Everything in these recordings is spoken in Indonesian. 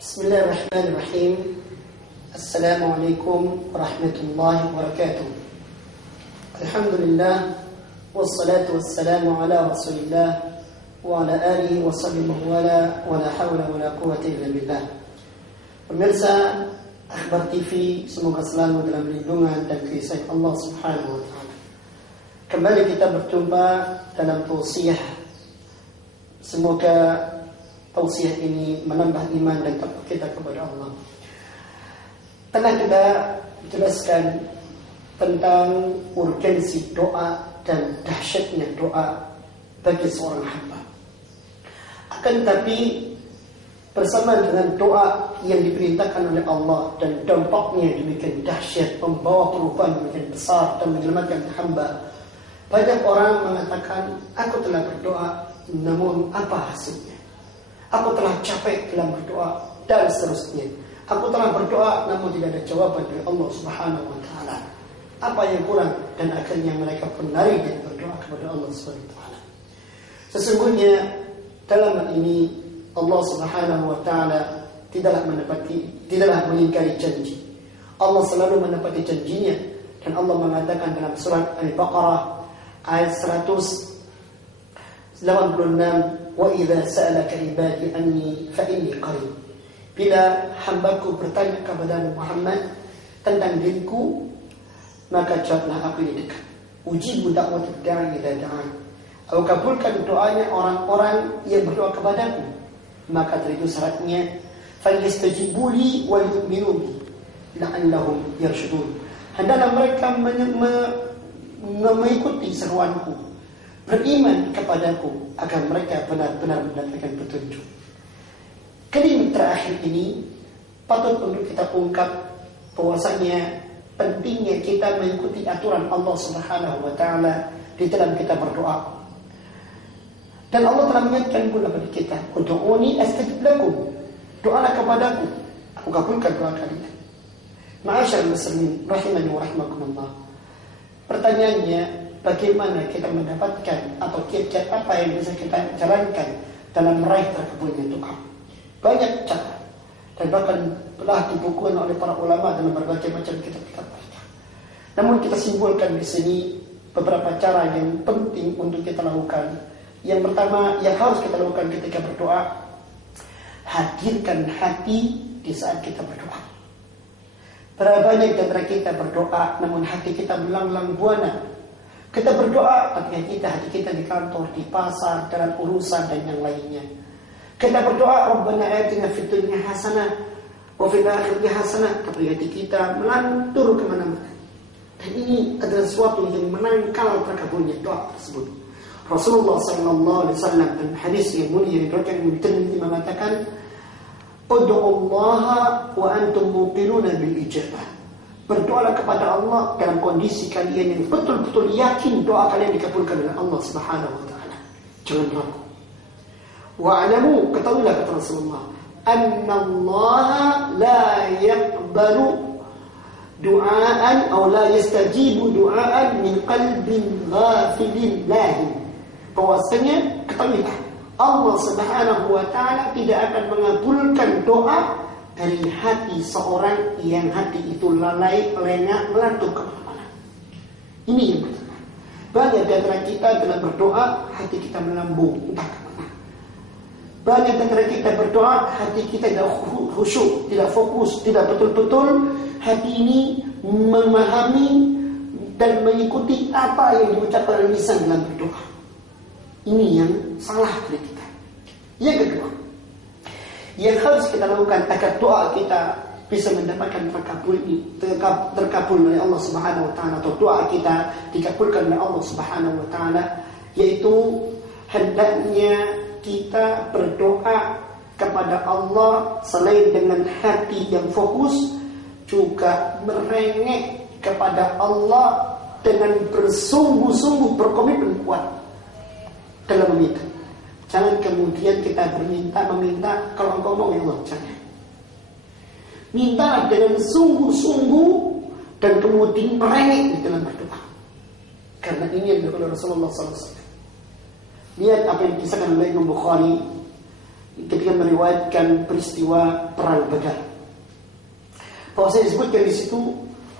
Bismillahirrahmanirrahim. Assalamualaikum warahmatullahi wabarakatuh. Alhamdulillah, wassalatu wassalamu ala rasulillah wa ala alihi wa sahbihi wa la hawla wa la quwwata illa billah. Pemirsa Akhbar TV, semoga selalu dalam lindungan dan kasih Allah Subhanahu wa taala. Kembali kita berjumpa dalam tausiah. Semoga tausiah ini menambah iman dan takwa kita kepada Allah. Telah kita jelaskan tentang urgensi doa dan dahsyatnya doa bagi seorang hamba. Akan tetapi bersama dengan doa yang diperintahkan oleh Allah dan dampaknya demikian dahsyat, membawa perubahan demikian besar dan menyelamatkan hamba, banyak orang mengatakan, aku telah berdoa, namun apa hasilnya? Aku telah capek dalam berdoa dan seterusnya. Aku telah berdoa namun tidak ada jawaban dari Allah Subhanahu wa taala. Apa yang kurang? Dan akhirnya mereka pun lari dan berdoa kepada Allah Subhanahu wa taala. Sesungguhnya dalam hal ini Allah Subhanahu wa taala tidaklah mengingkari janji. Allah selalu menepati janjinya, dan Allah mengatakan dalam surat Al-Baqarah ayat 186, wa idza sa'alaka ibadi anni fa inni qarib. Bila hambaku bertanya kepada Muhammad tentang diriku, maka jawablah, aku ini dekat. Ujibu da'watad da'i idza da'an. Aku kabulkan doanya orang-orang yang berdoa kepadaku. Maka dari itu syaratnya falyastajibu li wa yu'minu bi la'allahum yarshudun. Hendaklah mereka mengikuti seruanku, beriman kepadaku, agar mereka benar-benar mendapatkan petunjuk. Kalimat terakhir ini patut untuk kita ungkap bahwasanya pentingnya kita mengikuti aturan Allah Subhanahu wa taala di dalam kita berdoa. Dan Allah telah mengingatkan pula kepada kita, ud'uuni astajib lakum. Doalah kepadaku, aku kabulkan doa kalian. Ma'asyarul muslimin rahimani wa rahimakumullah. Pertanyaannya, bagaimana kita mendapatkan atau kiat-kiat apa yang bisa kita jalankan dalam meraih terkabulnya doa? Banyak cara, dan bahkan telah dibukukan oleh para ulama dalam berbagai macam kitab-kitab mereka. Namun kita simpulkan di sini beberapa cara yang penting untuk kita lakukan. Yang pertama yang harus kita lakukan ketika berdoa, hadirkan hati di saat kita berdoa. Berapa banyak di antara kita berdoa namun hati kita melanglang buana. Kita berdoa tapi hati kita di kantor, di pasar, dalam urusan dan yang lainnya. Kita berdoa, Rabbana atina fid dunya hasanah wa fil akhirati hasanah, tapi hati kita melantur kemana-mana. Dan ini adalah sesuatu yang menangkal terkabulnya doa tersebut. Rasulullah SAW dan hadis yang mulia diriwayatkan Imam Tirmidzi mengatakan, ud'ullaha wa antum muqinuna bil ijabah. Berdoalah kepada Allah dalam kondisi kalian yang betul-betul yakin doa kalian dikabulkan oleh Allah Subhanahu wa taala. Jangan ragu. Wa'lamu, ketahuilah kata Rasulullah, annallaha la yaqbalu du'aan atau la yastajibu du'aan min qalbin ghafilin lahin. Bahwasanya ketahuilah, Allah Subhanahu wa taala tidak akan mengabulkan doa dari hati seorang yang hati itu lalai, lengah, melantur kemana-mana. Ini yang pertama. Banyak di antara kita dalam berdoa hati kita melambung entah kemana. Banyak di antara kita berdoa hati kita tidak khusyuk, tidak fokus, tidak betul-betul hati ini memahami dan mengikuti apa yang diucapkan oleh lisan dalam berdoa. Ini yang salah dari kita. Yang kedua, yang harus kita lakukan agar doa kita bisa mendapatkan terkabul oleh Allah Subhanahu wa taala, atau doa kita dikabulkan oleh Allah Subhanahu wa taala, yaitu hendaknya kita berdoa kepada Allah selain dengan hati yang fokus, juga merengek kepada Allah dengan bersungguh-sungguh, berkomitmen kuat dalam meminta. Jangan kemudian kita meminta kalau engkau mau ya Allah, jangan. Minta dengan sungguh-sungguh dan kemudian merengek di dalam berdoa. Karena ini yang dilakukan Rasulullah SAW. Lihat apa yang disebutkan oleh Imam Bukhari ketika meriwayatkan peristiwa perang Badar. Bahwasanya disebutkan di situ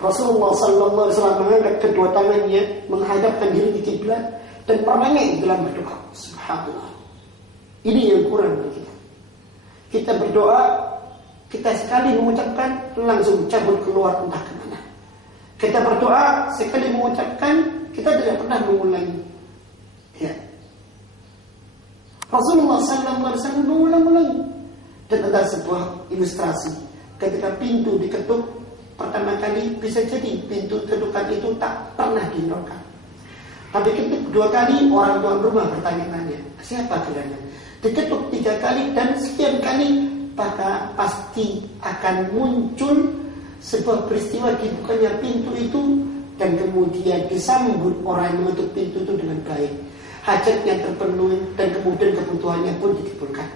Rasulullah sallallahu alaihi wasallam mengangkat kedua tangannya menghadapkan diri di kiblat dan perbanyak dalam berdoa. Subhanallah. Ini yang kurang bagi kita. Kita berdoa, kita sekali mengucapkan langsung cabut keluar entah kemana. Kita berdoa sekali mengucapkan, kita tidak pernah mengulangi. Ya. Rasulullah sallallahu alaihi wasallam mengulang-ulangi. Dan ada sebuah ilustrasi ketika pintu diketuk pertama kali, bisa jadi pintu ketukan itu tak pernah dinyalakan. Tapi ketuk dua kali, orang tuan rumah bertanya-tanya, siapa gelarnya? Diketuk 3 kali dan sekian kali, maka pasti akan muncul sebuah peristiwa dibukanya pintu itu, dan kemudian disambut orang yang menutup pintu itu dengan baik. Hajatnya terpenuhi dan kemudian kebutuhannya pun dikabulkan.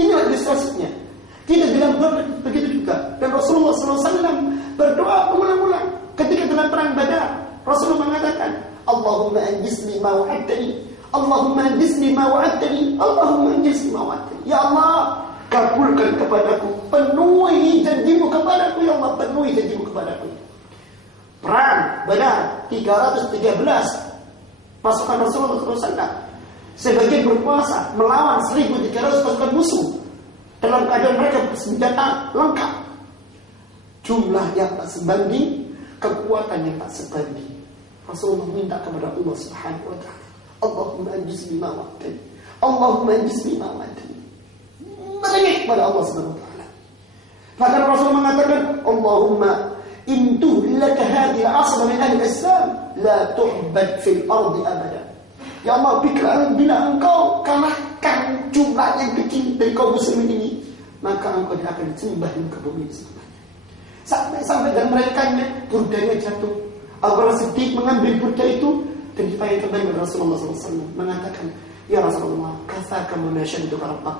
Inilah ilustrasinya. Kita bilang begitu juga. Dan Rasulullah SAW berdoa mengulang-ulang. Ketika dalam perang Badar, Rasulullah mengatakan, Allahumma anjisni ma wa'adtani, Allahumma anjisni ma wa'adtani, Allahumma anjisni ma wa'adtani. Ya Allah, kabulkan kepadaku, penuhi janjimu kepadaku. Ya Allah, penuhi janjimu kepadaku. Perang Badar 313 pasukan Rasulullah SAW sebagian berpuasa melawan 1.300 pasukan musuh dalam keadaan mereka bersenjata lengkap, jumlah yang tak sebanding, kekuatan yang tak sebanding. Rasulullah minta kepada Allah Subhanahu wa taala, Allahumma anjisni ma wa'adtani, Allahumma anjisni ma wa'adtani. Merengek kepada Allah Subhanahu wa taala. Maka Rasulullah mengatakan, Allahumma in tuhlaka hadhihi al-'asra min ahli al-Islam la tu'bad fil ardi abada. Ya Allah, bila engkau kalahkan jumlah yang kecil dari kaum muslimin ini, maka engkau tidak akan disembah di muka bumi selamanya. Sampai dan mereka burdanya jatuh. Abu Bakar Siddiq mengambil burda itu dan dipakai kembali kepada Rasulullah SAW, mengatakan, Ya Rasulullah, kafaka munasyaduka rabbak.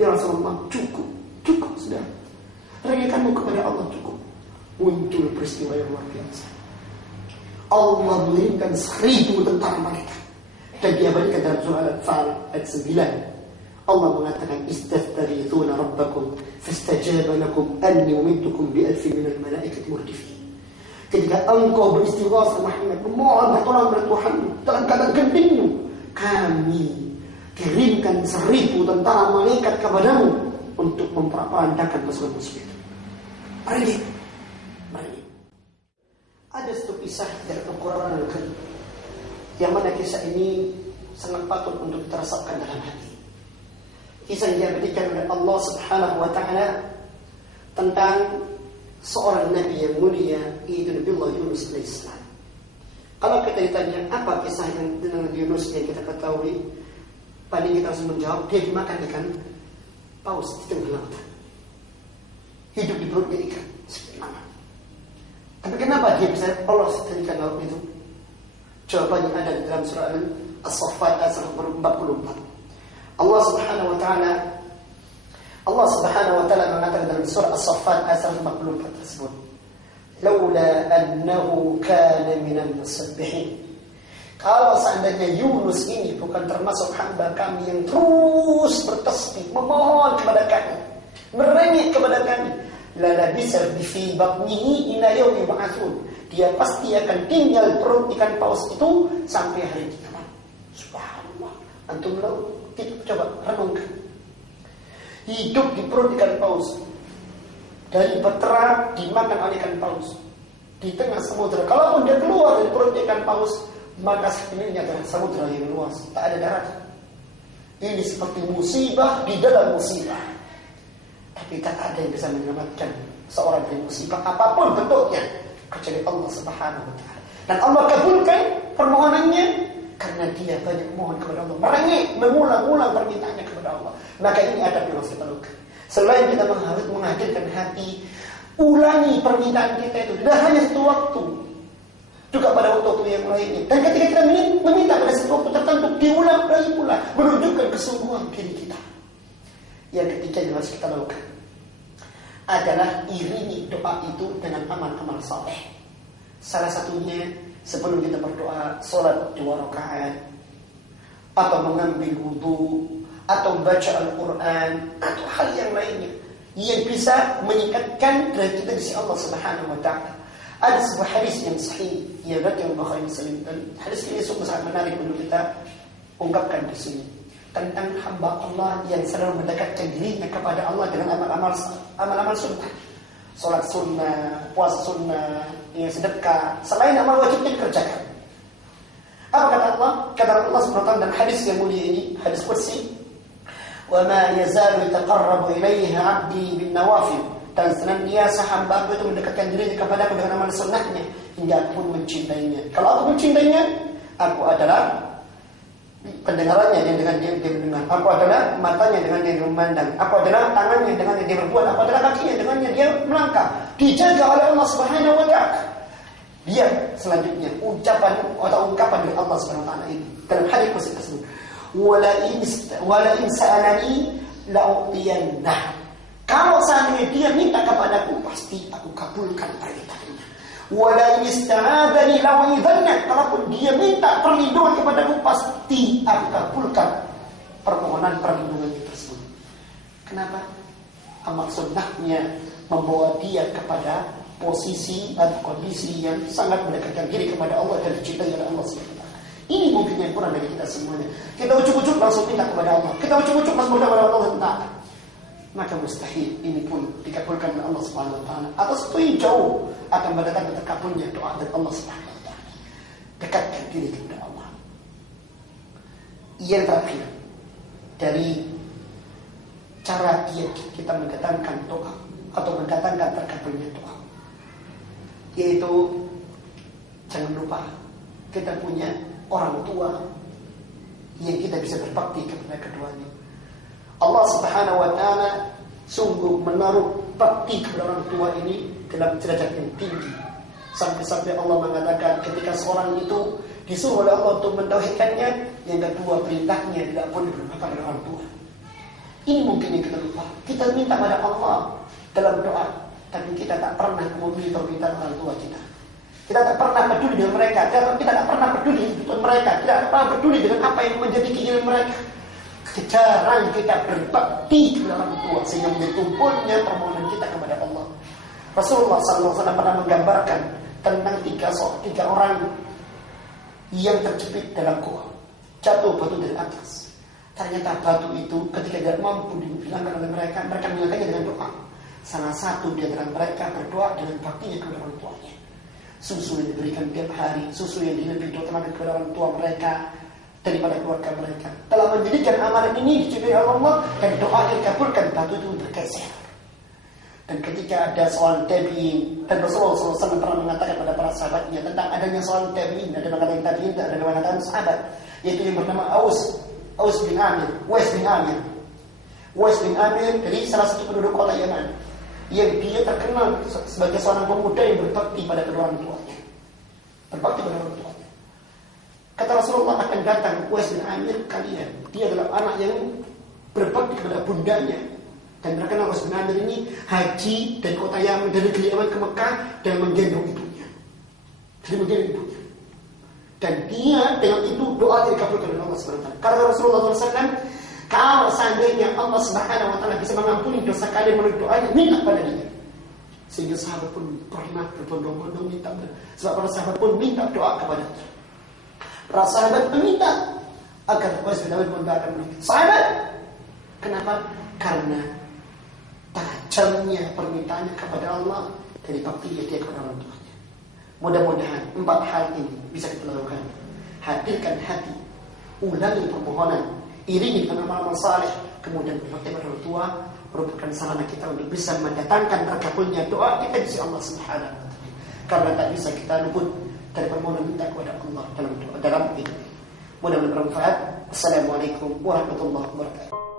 Ya Rasulullah, cukup sudah. Renggangkanmu kepada Allah cukup. Muncul peristiwa yang luar biasa. Allah mengirimkan 1.000 tentara mereka. Dan diabadikan dalam surah Al-Anfal ayat 9. Allah mengatakan, Istaghfiruna rabbakum fastajaba lakum anni umittukum bi alfin minal malaikati murdifin. Ketika engkau beristighfar Muhammad, memohon pertolongan dari Tuhan dalam keadaan gentingmu, kami kirimkan 1.000 tentara malaikat kepadamu untuk memperandakan pasukan musuh itu. Mari. Ada satu kisah dari Al-Quran Al-Karim yang mana kisah ini sangat patut untuk diterasapkan dalam hati. Kisah yang diberikan oleh Allah Subhanahu wa taala tentang seorang nabi yang mulia, yaitu Nabiullah Yunus alaihissalam. Kalau kita ditanya apa kisah yang dengan Nabi Yunus yang kita ketahui, paling kita harus menjawab, dia dimakan ikan paus di tengah lautan, hidup di perutnya ikan sekian lama. Tapi kenapa dia bisa lolos dari ikan laut itu? Jawabannya ada di dalam surah As-Saffat ayat 44. Allah Subhanahu wa taala mengatakan dalam surah As-Saffat ayat 44 tersebut, laula annahu kana minal musabbihin. Kalau seandainya Yunus ini bukan termasuk hamba kami yang terus bertasbih, memohon kepada kami, merengek kepada kami, la labisa fi batnihi ila yaumi yub'atsun. Dia pasti akan tinggal perut ikan paus itu sampai hari kiamat. Subhanallah. Antum kita coba renungkan. Hidup di perut ikan paus, dari betera dimakan oleh ikan paus di tengah samudra. Kalaupun dia keluar dari perut ikan paus, maka sebenarnya adalah samudra yang luas, tak ada darat. Ini seperti musibah di dalam musibah. Tapi tak ada yang bisa menyelamatkan seorang dari musibah apapun bentuknya kecuali Allah Subhanahu wa taala. Dan Allah kabulkan permohonannya karena dia banyak memohon kepada Allah, merengek, mengulang-ulang permintaannya kepada Allah. Maka ini adab yang harus kita lakukan. Selain kita harus menghadirkan hati, ulangi permintaan kita itu tidak hanya satu waktu, juga pada waktu-waktu yang lainnya. Dan ketika kita meminta pada satu waktu tertentu, diulang lagi pula, menunjukkan kesungguhan diri kita. Yang ketiga yang harus kita lakukan adalah iringi doa itu dengan amal-amal saleh. Salah satunya sebelum kita berdoa, sholat 2 rakaat, atau mengambil wudu, atau baca Al-Quran atau hal yang lainnya yang bisa meningkatkan derajat kita di sisi Allah Subhanahu wa taala. Ada sebuah hadis yang sahih yang riwayat Bukhari Muslim, dan hadis ini sangat menarik untuk kita ungkapkan di sini tentang hamba Allah yang selalu mendekatkan dirinya kepada Allah dengan amal-amal sunnah, salat sunnah, puasa sunnah, sedekah, selain amal wajib yang dikerjakan. Apa kata Allah? Kata Allah Subhanahu wa taala dalam hadis yang mulia ini, hadis qudsi, "Wa ma yazalu yataqarrabu ilayya 'abdi bin nawafil." Dan senantiasa hamba itu mendekatkan dirinya kepadaku dengan amal sunnahnya hingga aku pun mencintainya. Kalau aku mencintainya, aku adalah pendengarannya dengan dia mendengar. Aku adalah matanya dengan dia memandang. Aku adalah tangannya dengan dia berbuat. Aku adalah kakinya dengan dia melangkah. Dijaga oleh Allah Subhanahu wa taala. Lihat selanjutnya ucapan atau ungkapan dari Allah Subhanahu wa taala ini dalam hadis qudsi tersebut. Wala in sa'alani la'utiyannah. Kalau seandainya dia minta kepadaku, pasti aku kabulkan permintaannya. Wala in ista'adzani la'u'idzanna. Kalaupun dia minta perlindungan kepadaku, pasti aku kabulkan permohonan perlindungan tersebut. Kenapa? Amal sunnahnya membawa dia kepada posisi atau kondisi yang sangat mendekatkan diri kepada Allah dan dicintai oleh Allah SWT. Ini mungkin yang kurang dari kita semuanya. Kita ucuk-ucuk langsung minta kepada Allah. Kita ucuk-ucuk langsung minta kepada Allah SWT. Maka mustahil ini pun dikabulkan oleh Allah Subhanahu wa taala. Atau sesuai jauh akan mendatangkan terkabulnya doa dari Allah Subhanahu wa taala. Dekatkan diri kepada Allah. Yang terakhir dari cara kita mendatangkan doa atau mendatangkan terkabulnya doa, yaitu jangan lupa kita punya orang tua yang kita bisa berbakti kepada keduanya. Allah Subhanahu wa taala sungguh menaruh bakti kepada orang tua ini dalam derajat yang tinggi. Sampai-sampai Allah mengatakan ketika seorang itu disuruh oleh Allah untuk mentauhidkannya, yang kedua perintahnya tidak boleh berduka pada orang tua. Ini mungkin yang kita lupa. Kita minta pada Allah dalam doa, tapi kita tak pernah memenuhi permintaan orang tua kita. Kita tak pernah peduli dengan mereka. Kita tak pernah peduli dengan mereka. Kita tak pernah peduli dengan apa yang menjadi keinginan mereka. Jarang kita berbakti kepada orang tua sehingga menjadi permohonan kita kepada Allah. Rasulullah SAW pernah menggambarkan tentang tiga orang yang terjepit dalam gua, jatuh batu dari atas. Ternyata batu itu ketika tidak mampu dihilangkan oleh mereka menghilangkannya dengan doa. Salah satu di antara mereka berdoa dengan baktinya kepada orang tuanya. Susu yang diberikan tiap hari, susu yang diberikan kepada orang tua mereka daripada keluarga mereka, telah menjadikan amalan ini dicintai Allah dan doa yang dikabulkan, batu itu bergeser. Dan ketika ada seorang tabi'in, dan Rasulullah SAW pernah mengatakan kepada para sahabatnya tentang adanya seorang tabi'in, ada mengatakan tabi'in, ada mengatakan sahabat, yaitu yang bernama Aus bin Amir. Uwais bin Amir dari salah satu penduduk kota Yaman, yang dia terkenal sebagai seorang pemuda yang berbakti pada kedua orang tuanya. Berbakti pada orang tuanya. Kata Rasulullah, akan datang Uwais bin Amir kalian. Dia adalah anak yang berbakti kepada bundanya. Dan terkenal Uwais bin Amir ini haji dari kota Yaman, dari negeri Yaman ke Mekah dan menggendong ibunya. Dan dia dengan itu doa dikabulkan oleh Allah SWT. Karena Rasulullah SAW, kalau seandainya Allah SWT bisa mengampuni dosa kalian melalui doanya, minta pada dia. Sehingga sahabat pun pernah berbondong-bondong minta. Sebab para sahabat pun minta doa kepada dia. Para sahabat meminta agar Uwais bin Amir mendoakan mereka. Sahabat, kenapa? Karena tajamnya permintaannya kepada Allah dari baktinya dia kepada orang tuanya. Mudah-mudahan 4 hal ini bisa kita lakukan. Hadirkan hati, ulangi permohonan, iringi dengan amal-amal saleh, kemudian berbakti kepada orang tua, merupakan sarana kita untuk bisa mendatangkan terkabulnya doa kita di sisi Allah Subhanahu wa taala. Karena tak bisa kita luput dari permohonan minta kepada Allah dalam hidup. Mudah-mudahan bermanfaat. Assalamualaikum warahmatullahi wabarakatuh.